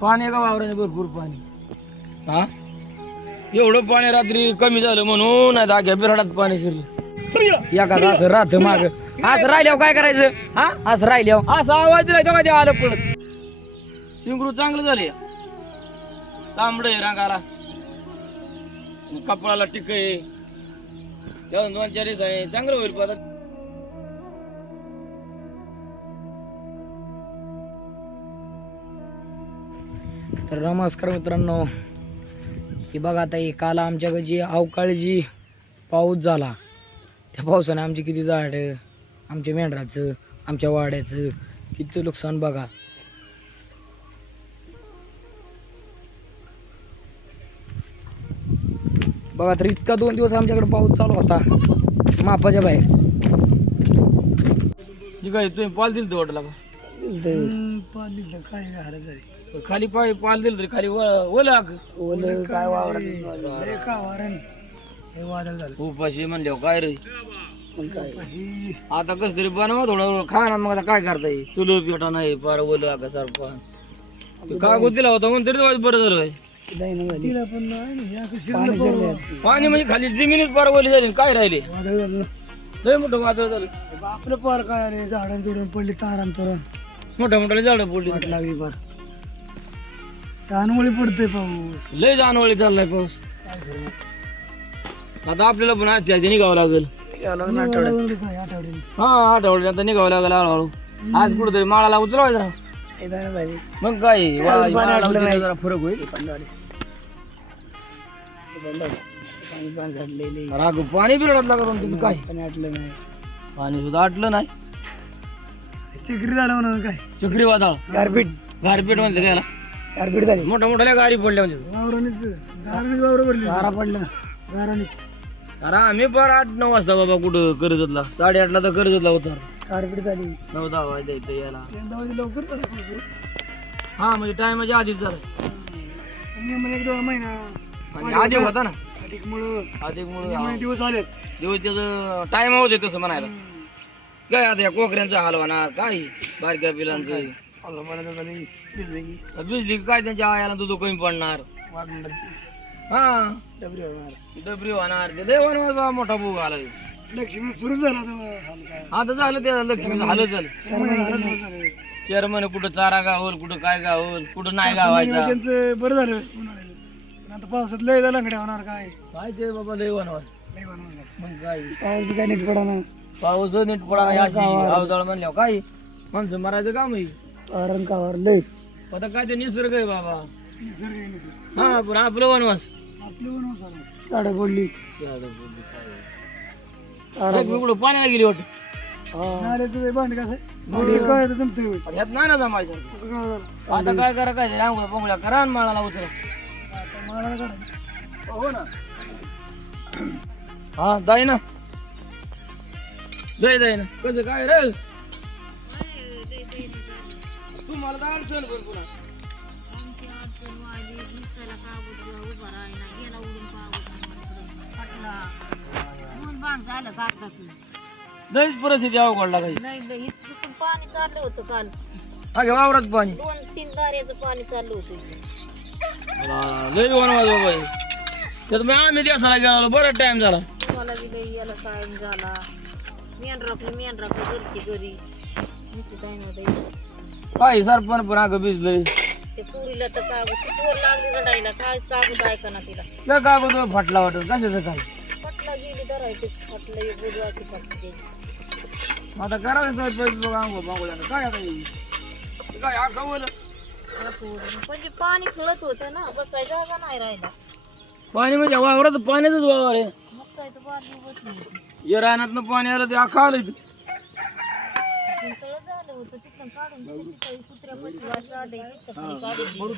पाणी एका वावराने भरपूर पाणी? हा? एवढं पाणी रात्री कमी झालं म्हणून नाही आग्या बिराडात पाणी शिरलं. एखादं असं राहत माग. असं राहिल्यावर काय करायचं? हा? असं राहिल्यावर. असं आवाज दिला तेव्हा ते आलं पळत चिंगरू चांगलं झाले तांबड आहे रंगाला. कपडाला टिक आहे. दोन चार दिवस आहे. चांगलं होईल पण तर नमस्कार मित्रांनो. की बघा आता हे काल आमच्याकडे जी अवकाळी जी पाऊस झाला त्या पावसाने आमची किती झाडं आमच्या मेंढराचं आमच्या वाड्याचं किती नुकसान बघा. बघा तर इतका दोन दिवस आमच्याकडे पाऊस चालू होता मापाच्या बाहेर. काय तुम्ही पाल दिल वाटला पाल दिलं काय झालं तरी. खाली पाय पाल दिलं तरी खाली ओला ओलं काय वावरात लय का वारण हे वादळ झालं. उपाशी म्हणल्यावर काय रे? काय? आता कस तरी बनवा थोडं खा ना मग आता काय करता येईल चुलो पिठा नाही पार ओलं का सरपा काय दिला होता म्हणून तरी बरं झालं. तिला पण नाही ना, या कशी पाणी पाणी म्हणजे खाली जमिनीत पार ओली झाली. काय राहिले? वादळ झालं. ना. लय मोठं वादळ झालं. आपलं पार काय रे? झाडां जोडून पडली तारान तर मोठ्या मोठ्या झाडं पडली. वाट लागली पार तानमुळे पडतोय पाऊस लय जानवळी चाललाय पाऊस. आता आपल्याला पण आज त्याचे निघावं लागेल. हा आठवड्यात आता निघावं लागेल हळूहळू. आज कुठेतरी माळाला उचलवायचं. हे मग काय वा- पाणी माळाला आटलं उचललं नाही. जरा फरक होईल. राग पाणी बिरडत लागत तुम्ही काय? पाणी आटलं नाही. पाणी सुद्धा आटलं नाही. चिकरी झालं म्हणून काय? चक्री वादळ. गारपीट. गारपीट म्हणते त्याला. गारपीट झाली मोठ्या मोठ्या गाडी पडल्या म्हणजे वावरानेच गारानेच वावर पडली गारा पडल्या गारानेच अरे आम्ही पर आठ नऊ वाजता बाबा कुठं कर्जतला साडेआठला तर कर्जतला होता गारपीट झाली नऊ दहा वाजता इथं यायला यंदा म्हणजे लवकर झालं. हा म्हणजे टायमाच्या आधीच झालं आणि म्हणजे एक दोन महिना आणि आधी होता ना अधिक मुळे अधिक मुळे महिने दिवस आलेत दिवस त्याचं टाइम होते तसं म्हणायला काय आता या कोकऱ्यांचा हाल होणार काय बारक्या पिलांचं मला भिजली काय त्यांच्या आयाला? दुधं कमी पडणार. हा. डबरी होणार. डबरी होणार. ते देवान मोठा भूग आला लक्ष्मी सुरू झाला आता झालं ते लक्ष्मीचं हालत झालं झाले. चेअरमन कुठं चारा गावल कुठं काय गावल कुठं नाही गावायचा. त्यांचं बरं झालं पण आता पावसात लय झालं लंगड्या होणार काय? काय ते बाबा लय वनवास लय बनवणार मग काय? पाऊस बी काय नीट पडा पाऊस नीट पडा अशी अवजाळ म्हणल्यावर काय? माणसं मारायचं काम आहे. कारण कावर लय. आता काय ते निसर्ग आहे बाबा. निसर्ग आहे निसर्ग. हा पण आपलं वनवास. आपलं बनवून झालं झाडं पडली पाण्याला गेली वाटत. नाल्याचं भांड कसं? काय तर जमतंय होय. ह्यात नाही ना जमायचं काय? आता काय करा काय रांगोळ्या पोंगळ्या करा आणि माळाला उचला आता मला काय? हो ना. हा जाई ना. जाई जाई ना. कसं काय रे? तुम्हाला तर अडचण भरपूर आहे. लईच परिस्थिती अवघडला काही पाणी चाललं होतं काल अगे वावरात पाणी दोन तीन दाऱ्याचं पाणी चाललं होतं इथे. लई वनवास बाबा हे. त्यात मग आम्ही देसाला गेलो बराच टाइम झाला मला बी लई याला टाइम झाला मेन राखलं मेन राखलं घरची घरी time मध्ये इथं. काय सरपण पण अगं भिजलंय. ते पुरीला तर लागली रडायला. काहीच कागद ऐका ना तिला. त्या कागद फाटला वाटत. कशाचं काय? पटला गेली धरायची पटलं एक बुधवारची पटली आता करायचं बघा पांघोळ्यानं काय आता हे? हे काय हा खवलं म्हणजे पाणी खेळत होतं ना. बसायला जागा नाही राहिला. पाणी म्हणजे वावरात पाण्याचंच वावर आहे. मग काय तर बादली बसली होती. हे रानात पाणी आलं ते अख्खा आलं इथं. तिथून तळं झालं होतं तिथून काढून तिथं काही कुत्र्या पटली काढून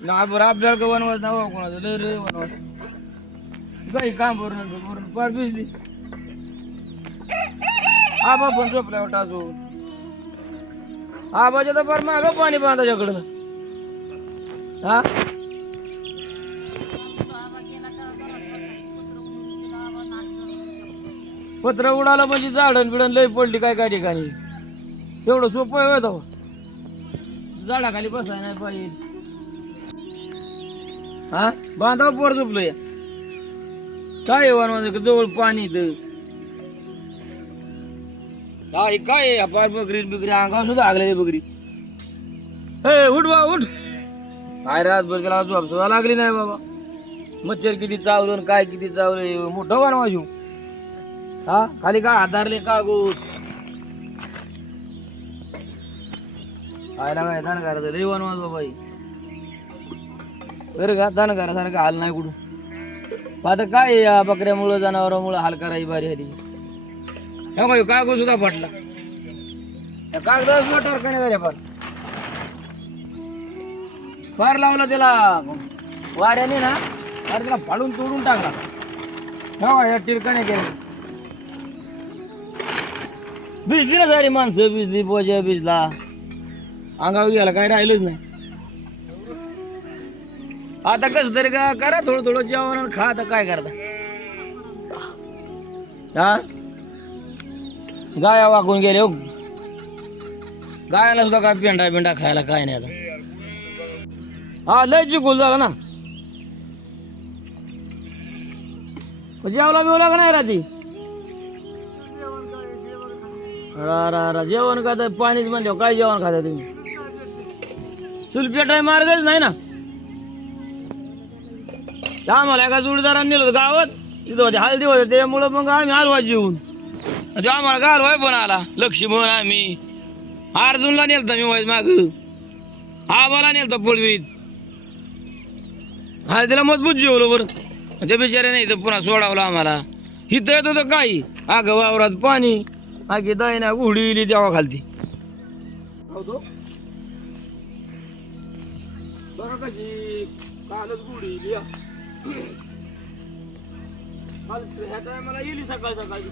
नाही बरं आपल्याला का वनवास नाव कोणाचं. लय रे वनवास. काही काम करून करून पार भिजली आबा पण झोपल्या वाटत अजून आबाच्या तर फार मागं पाणी बांधाच्याकडं हा? पत्र उडाला म्हणजे झाडण बिडण लय पडली काय काय ठिकाणी. एवढं सोपं आहे होय झाडाखाली बसाय नाही पाहिजे. हा? बांधा पोर झोपलोय. काय आहे जवळ पाणी इथं. काय काय आहे? अपार बकरी बिकरी अंगावर सुद्धा लागले बकरी. हे उठ बा उठ. काय रातभर गेला झोप सुद्धा लागली नाही बाबा. मच्छर किती चावलं आणि काय किती चावलं मोठं वनवास येऊ हा खाली काय का कागूस खायला काय दान करायचं लय वनवास बाई. हे. बरं का दान करायसारखं हाल नाही कुठं. आता काय या बकऱ्यामुळं जनावरांमुळं हाल करायची बारी आली? ह्या बाई कागद सुद्धा फाटला. त्या कागदावर का नाही फार. फार लावला त्याला. वाऱ्याने ना अरे त्याला फाडून तोडून टाकला. ह्या या टिरकाने केलं. भिजली ना सारी माणसं भिजली पोजा भिजला. अंगावर गेला काय राहिलंच नाही. आता कस तरी का करा थोडं थोडं जेवण आणि खा आता काय करता. हा? गाया वाकून गेले हो. गायाला सुद्धा काय पेंडा पेंडा खायला काय नाही आता. हा लय चिकूल झाला ना. जेवला बिवला का नाही राहती रा रा रा. जेवण का पाणीच म्हणल्यावर हो, काय जेवण खाता तुम्ही? चुल पेटाय मार्गच नाही ना. त्या आम्हाला एका जोडीदारांनी नेलो होतं गावात. तिथं होते हळदी होते त्यामुळं मग आम्ही हलवा जेवून. ते आम्हाला घालवाय पण आला. लक्ष्मी आम्ही. अर्जुनला नेलता मी वाईज माग. आबाला नेलता पळवीत. हळदीला मजबूत जेवलो बरं. ते बिचारे नाही तर पुन्हा सोडावलं आम्हाला. इथं येत होतं काही. अगं वावरात पाणी. आगी दायना घोडी इली देवा खालती. बघा कशी कालच गुढी इली हा. काल ह्या टायमाला येली सकाळ सकाळी.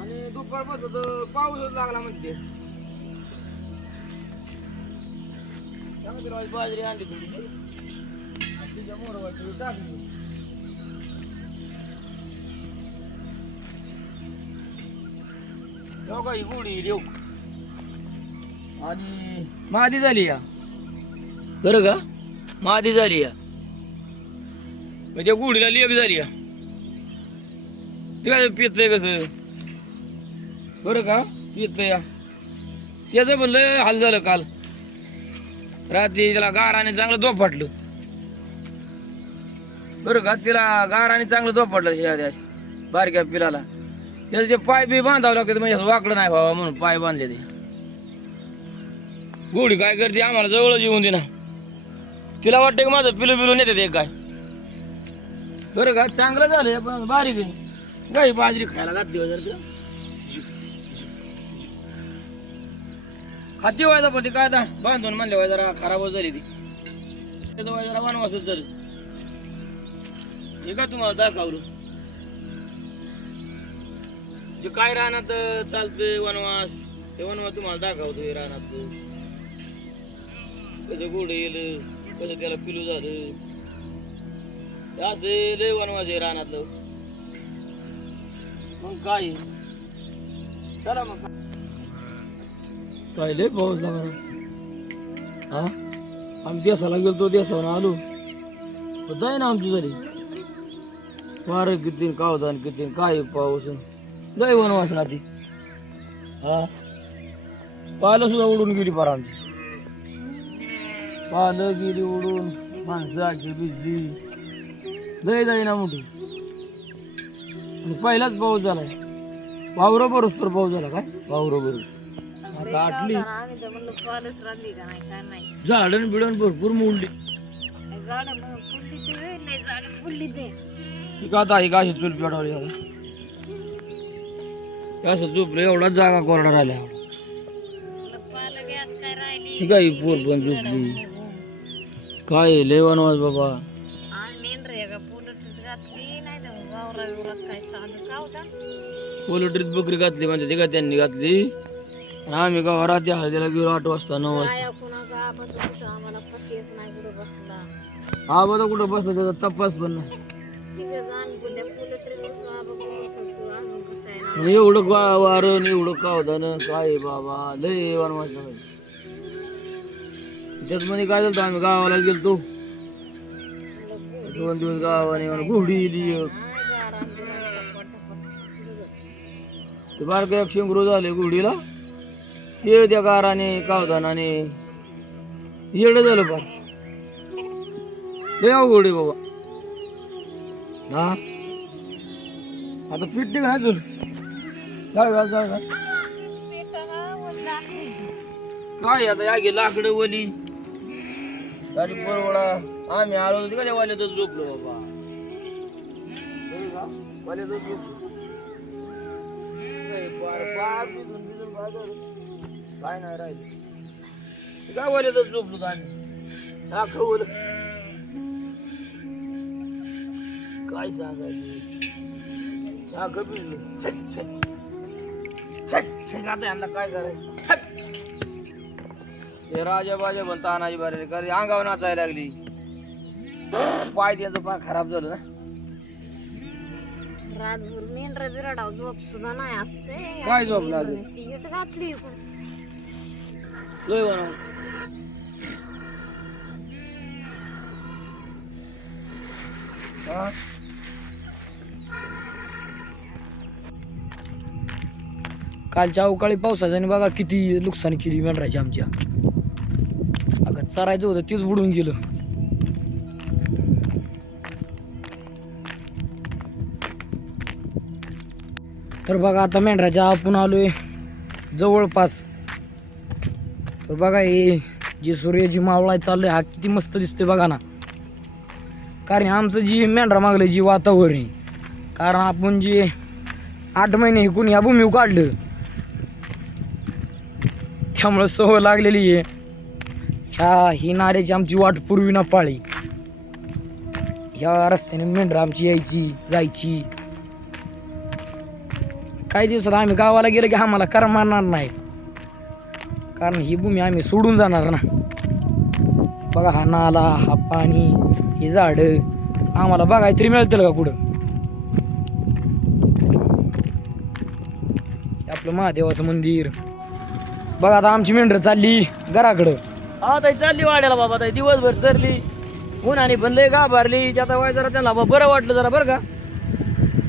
आणि दुपारपासून पाऊसच लागला म्हणते. त्यामध्ये बाजरी आणली थोडी. आणि तिच्या मोरवाची टाकली. का ही. आणि मादी झाली या बरं का? मादी झाली या म्हणजे गुढीला लेक झाली या ते काय पितलंय कसं? बरं का? पितलंय या त्याचं पण लय हाल झालं काल. रात्री त्याला गाराने चांगलं दोप फाटलं बरं का? तिला गाराने चांगलं दोप फाटलं बारक्या पिलाला. त्याचं ते पाय बी बांधावं लागते म्हणजे असं वाकडं नाही व्हावं म्हणून पाय बांधले ते. गोडी काय करते आम्हाला जवळच येऊन दे ना. तिला वाटतं की माझं पिलू पिलू नेते ते काय. बरं का चांगलं झालं पण बारीक आहे. गाई बाजरी खायला घातली वगैरे खाती व्हायचा पण ती काय आता बांधून म्हणले व्हाय जरा खराबच झाली ती. त्याचं व्हाय जरा वनवासच झाली हे का तुम्हाला दाखवलं? जे काय रानात चालतंय वनवास ते वनवास तुम्हाला दाखवतोय रानात कसं गोड येईल कसं त्याला पिलू झालं. हे असं लय वनवास आहे रानातलं. मग काय चला मग. काय लय पाऊस लागला? हा? आम्ही देसाला गेलतो देसावर आलो. जाय ना आमची झाली वारं किती कावदान किती काय पाऊस लय वनवास राहते हा? पालं सुद्धा उडून गेली पार आमची. पालं गेली उडून माणसं आखी भिजली लय जाई ना मोठी. आणि पहिलाच पाऊस झालाय. वावरं बरोच तर पाऊस झाला काय? वावरं बरोबर आता आटली. आम्ही तर म्हणलं कॉलेज राहिली का नाही काय नाही झाडण बिडण भरपूर मोडली. झाड फुलली ते झाड फुलली ते. ही का आता ही का अशी चूल पेटवली आता? असं झोपलं एवढाच जागा कोरडा राहिल्या ही काय पोर पण झोपली. काय लय वनवास बाबा. पोल्ट्रीत बकरी घातली म्हणजे ते का त्यांनी घातली? आणि आम्ही का रात्री हळदीला गेलो आठ वाजता नऊ वाजता. बघा कुठं बसला. त्याचा तपास पण नाही. एवढं गा- वारं आणि एवढं कावदान काय बाबा? लय वनवास त्याच्यात मध्ये काय झालं आम्ही गावाला गेलतो. दोन दिवस गावाने मला घोडी इली ते बारकं एक शेंगरू झाले घोडीला. येळ त्या गाराने कावदानाने येड झालं पण लय अवघड आहे बाबा. हा? आता पीठ नाही का तुला काय घाल काय काय आता? या गे लाकडं वली. गाडी परवडा. आम्ही आलो होतो का वाल्यातच झोपलो बाबा. वाल्यातच झोपलो. काय पार पार भिजून भिजून काय काय नाही राहिलं. काय वाल्यातच झोपलो होतो आम्ही? दाखवलं काय सांगायचं? साखर भिजलो यांना काय करायचं? ते राजा बाजा म्हणता अनाजी बारे करे अंगावर नाचायला लागली. पाय त्याचं पाय खराब झालं ना. रातभर मेंढरा बिराडाव झोप सुद्धा नाही असते. काय झोप लागली? इट घातली इकडून. लय बनव हा? कालच्या अवकाळी पावसाच्याने बघा किती नुकसान केली मेंढराची आमच्या. अगं चरायचं होतं तेच बुडून गेलं. तर बघा आता मेंढराच्या आपण आलोय जवळपास. तर बघा हे जे सूर्याची मावळाय चाललंय हा किती मस्त दिसतोय बघा ना. कारण आमचं जी मेंढरा मागलं जी वातावरण आहे. कारण आपण जे आठ महिने हिकून या भूमीवर काढलं त्यामुळं सवय लागलेली आहे. ह्या ही नाऱ्याची आमची वाट पूर्वी ना पाळी. ह्या रस्त्याने मेंढरा आमची यायची जायची. काही दिवसात आम्ही गावाला गेलो की आम्हाला कर मारणार नाही. कारण ही भूमी आम्ही सोडून जाणार ना. बघा हा नाला हा पाणी ही झाड. आम्हाला बघायला तरी मिळतील का कुठं? आपलं महादेवाचं मंदिर. बघा आता आमची मेंढर चालली घराकडं. हा ताई चालली वाड्याला बाबा ताई दिवसभर चरली. उन्हाने पण लय गाभारली त्याचा वाय जरा त्यांना बाबा बरं वाटलं जरा बरं का?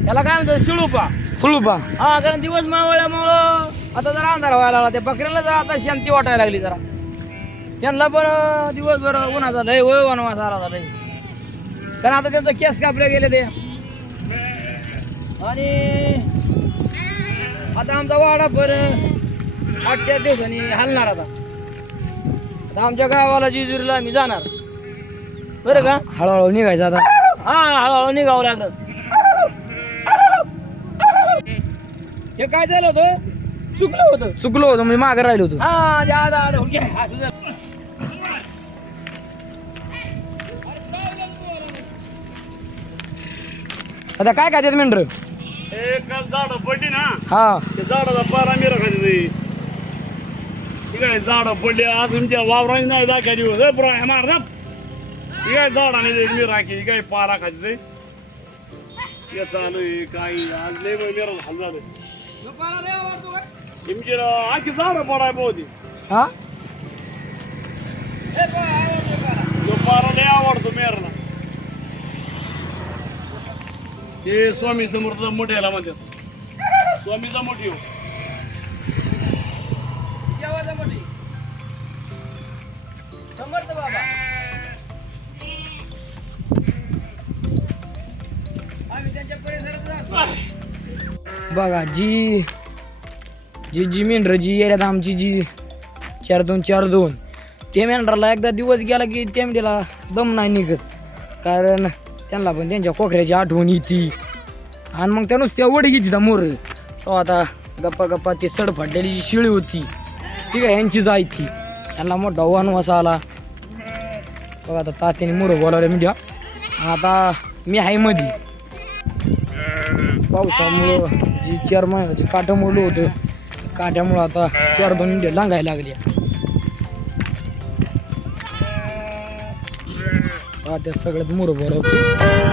त्याला काय म्हणतात शिळूपा. शिळूपा. हा कारण दिवस मावळल्यामुळं आता जरा अंधार व्हायला लागला. त्या बकऱ्याला जरा आता शांती वाटायला लागली जरा. त्यांना अं, दिवसभर उन्हाचा लय वय वनवास आला झालाय कारण आता त्यांचं केस कापले गेले ते. आणि आता आमचा वाडा पण आठ चार दिवसांनी हलणार आता. आता आमच्या गावाला जिजुरीला आम्ही जाणार. बरं का? हळूहळू निघायचं आता. हा हळूहळू निघावं लागलं. हे काय झालं होतं? चुकलं होतं. चुकलं होतं म्हणजे मागं राहिलं होतं. हा जा. आता काय काय मेंढर? एक झाड पडली ना. हा. त्या झाडाचा पारा मी राखायचं नाही ठीक आहे झाड पडली आज तुमच्या वावराने नाही दाखा दिवस मार ना ठीक आहे झाडाने मी राखी काय पारा खायचं ते. चालू आहे काही आज लय मेरा हाल झालं तुमची आखी झाड पडाय बहुती हा? तो पारा लय आवडतो मेरला. ते स्वामी समर्थ मोठ्याला म्हणतात. स्वामीचा मोठी हो समर्थ बाबा. आम्ही त्यांच्या परिसरात बघा जी जी जी मेंढर जी येण्यात आमची जी चार दोन चार दोन ते मेंढराला एकदा दिवस गेला की त्या दम नाही निघत. कारण त्यांना पण त्यांच्या कोकऱ्याची आठवण येते. आणि मग त्या नुसत्या वडी घेते त्या मोर. तो आता गप्पा गप्पा ते सड जी शिळी होती ठीक आहे यांची जायती यांना मोठा वसा आला. बघा आता तात्याने मुरं बोलावलं मीडिया आता मी आहे मधी. पावसामुळं जी चार महिन्याची काठं मोडलं होतं काठ्यामुळं आता चार दोन इंडिया लांगायला लागल्या त्या सगळ्यात मुरं बोलावतो.